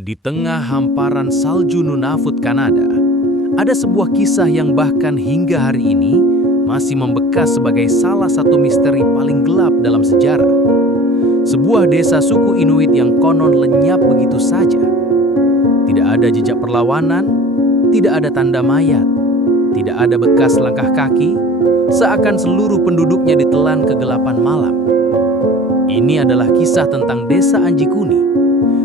Di tengah hamparan salju Nunavut, Kanada, ada sebuah kisah yang bahkan hingga hari ini masih membekas sebagai salah satu misteri paling gelap dalam sejarah. Sebuah desa suku Inuit yang konon lenyap begitu saja. Tidak ada jejak perlawanan, tidak ada tanda mayat, tidak ada bekas langkah kaki, seakan seluruh penduduknya ditelan kegelapan malam. Ini adalah kisah tentang Desa Anjikuni,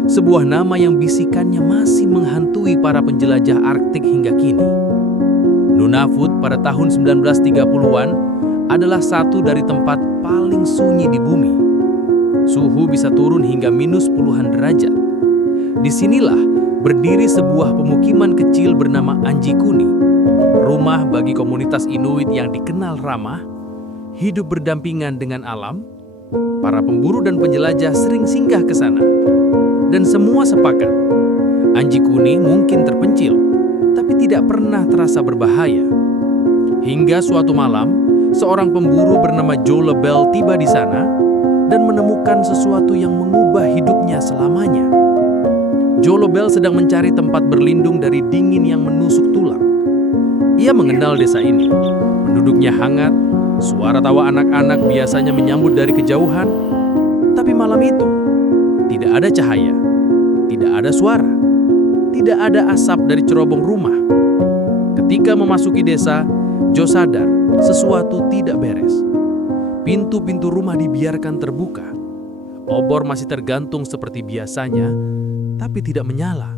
sebuah nama yang bisikannya masih menghantui para penjelajah Arktik hingga kini. Nunavut pada tahun 1930-an adalah satu dari tempat paling sunyi di bumi. Suhu bisa turun hingga minus puluhan derajat. Disinilah berdiri sebuah pemukiman kecil bernama Anjikuni, rumah bagi komunitas Inuit yang dikenal ramah, hidup berdampingan dengan alam. Para pemburu dan penjelajah sering singgah ke sana. Dan semua sepakat, Anjikuni mungkin terpencil, tapi tidak pernah terasa berbahaya. Hingga suatu malam, seorang pemburu bernama Joe Lebel tiba di sana dan menemukan sesuatu yang mengubah hidupnya selamanya. Joe Lebel sedang mencari tempat berlindung dari dingin yang menusuk tulang. Ia mengenal desa ini. Penduduknya hangat, suara tawa anak-anak biasanya menyambut dari kejauhan. Tapi malam itu, tidak ada cahaya, tidak ada suara, tidak ada asap dari cerobong rumah. Ketika memasuki desa, Joe sadar sesuatu tidak beres. Pintu-pintu rumah dibiarkan terbuka. Obor masih tergantung seperti biasanya, tapi tidak menyala.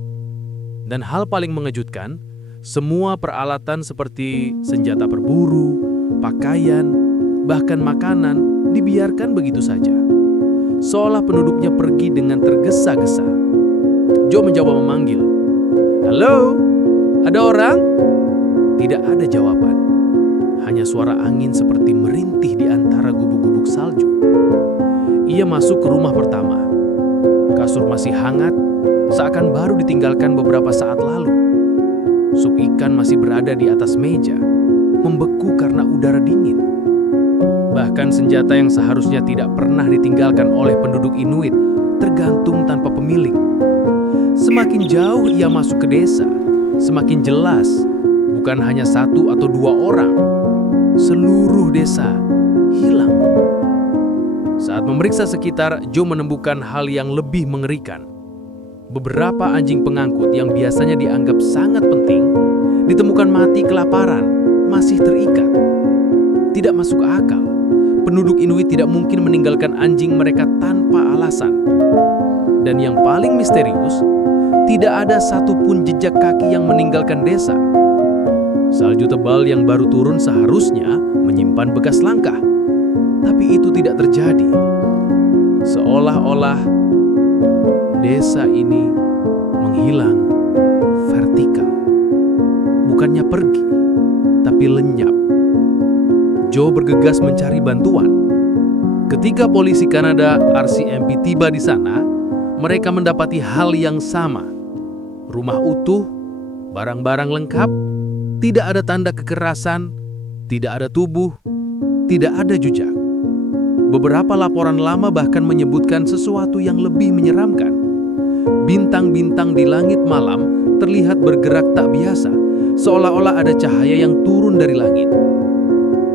Dan hal paling mengejutkan, semua peralatan seperti senjata berburu, pakaian, bahkan makanan dibiarkan begitu saja. Seolah penduduknya pergi dengan tergesa-gesa. Joe mencoba memanggil. "Halo? Ada orang?" Tidak ada jawaban. Hanya suara angin seperti merintih di antara gubuk-gubuk salju. Ia masuk ke rumah pertama. Kasur masih hangat, seakan baru ditinggalkan beberapa saat lalu. Sup ikan masih berada di atas meja, membeku karena udara dingin. Bahkan senjata yang seharusnya tidak pernah ditinggalkan oleh penduduk Inuit tergantung tanpa pemilik. Semakin jauh ia masuk ke desa, semakin jelas bukan hanya satu atau dua orang. Seluruh desa hilang. Saat memeriksa sekitar, Joe menemukan hal yang lebih mengerikan. Beberapa anjing pengangkut yang biasanya dianggap sangat penting ditemukan mati kelaparan, masih terikat. Tidak masuk akal. Penduduk Inuit tidak mungkin meninggalkan anjing mereka tanpa alasan. Dan yang paling misterius, tidak ada satupun jejak kaki yang meninggalkan desa. Salju tebal yang baru turun seharusnya menyimpan bekas langkah. Tapi itu tidak terjadi. Seolah-olah desa ini menghilang vertikal. Bukannya pergi, tapi lenyap. Joe bergegas mencari bantuan. Ketika polisi Kanada RCMP tiba di sana, mereka mendapati hal yang sama. Rumah utuh, barang-barang lengkap, tidak ada tanda kekerasan, tidak ada tubuh, tidak ada jejak. Beberapa laporan lama bahkan menyebutkan sesuatu yang lebih menyeramkan. Bintang-bintang di langit malam terlihat bergerak tak biasa, seolah-olah ada cahaya yang turun dari langit.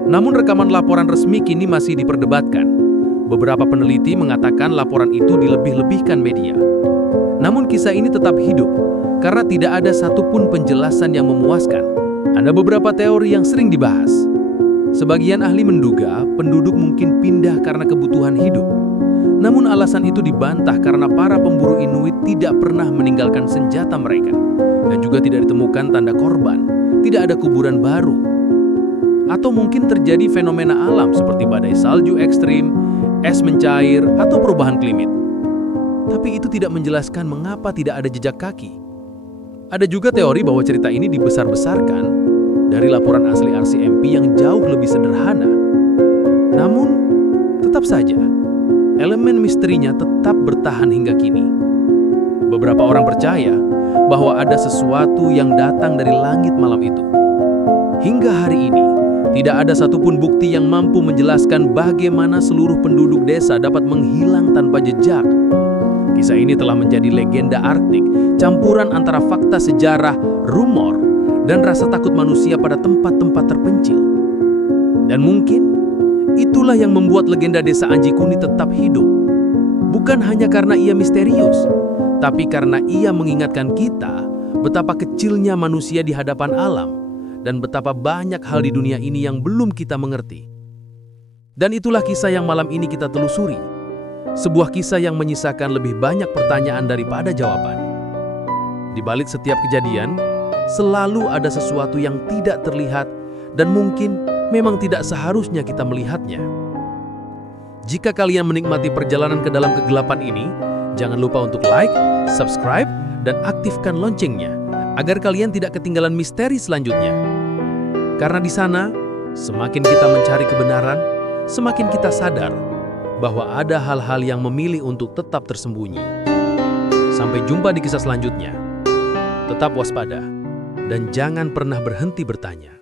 Namun rekaman laporan resmi kini masih diperdebatkan. Beberapa peneliti mengatakan laporan itu dilebih-lebihkan media. Namun kisah ini tetap hidup, karena tidak ada satupun penjelasan yang memuaskan. Ada beberapa teori yang sering dibahas. Sebagian ahli menduga penduduk mungkin pindah karena kebutuhan hidup. Namun alasan itu dibantah karena para pemburu Inuit tidak pernah meninggalkan senjata mereka. Dan juga tidak ditemukan tanda korban, tidak ada kuburan baru. Atau mungkin terjadi fenomena alam seperti badai salju ekstrim, es mencair, atau perubahan klimat. Tapi itu tidak menjelaskan mengapa tidak ada jejak kaki. Ada juga teori bahwa cerita ini dibesar-besarkan dari laporan asli RCMP yang jauh lebih sederhana. Namun, tetap saja, elemen misterinya tetap bertahan hingga kini. Beberapa orang percaya bahwa ada sesuatu yang datang dari langit malam itu. Hingga hari ini, tidak ada satupun bukti yang mampu menjelaskan bagaimana seluruh penduduk desa dapat menghilang tanpa jejak. Kisah ini telah menjadi legenda Arktik, campuran antara fakta sejarah, rumor, dan rasa takut manusia pada tempat-tempat terpencil. Dan mungkin itulah yang membuat legenda desa Anjikuni tetap hidup. Bukan hanya karena ia misterius, tapi karena ia mengingatkan kita betapa kecilnya manusia di hadapan alam dan betapa banyak hal di dunia ini yang belum kita mengerti. Dan itulah kisah yang malam ini kita telusuri. Sebuah kisah yang menyisakan lebih banyak pertanyaan daripada jawaban. Di balik setiap kejadian, selalu ada sesuatu yang tidak terlihat dan mungkin memang tidak seharusnya kita melihatnya. Jika kalian menikmati perjalanan ke dalam kegelapan ini, jangan lupa untuk like, subscribe, dan aktifkan loncengnya agar kalian tidak ketinggalan misteri selanjutnya. Karena di sana, semakin kita mencari kebenaran, semakin kita sadar bahwa ada hal-hal yang memilih untuk tetap tersembunyi. Sampai jumpa di kisah selanjutnya. Tetap waspada dan jangan pernah berhenti bertanya.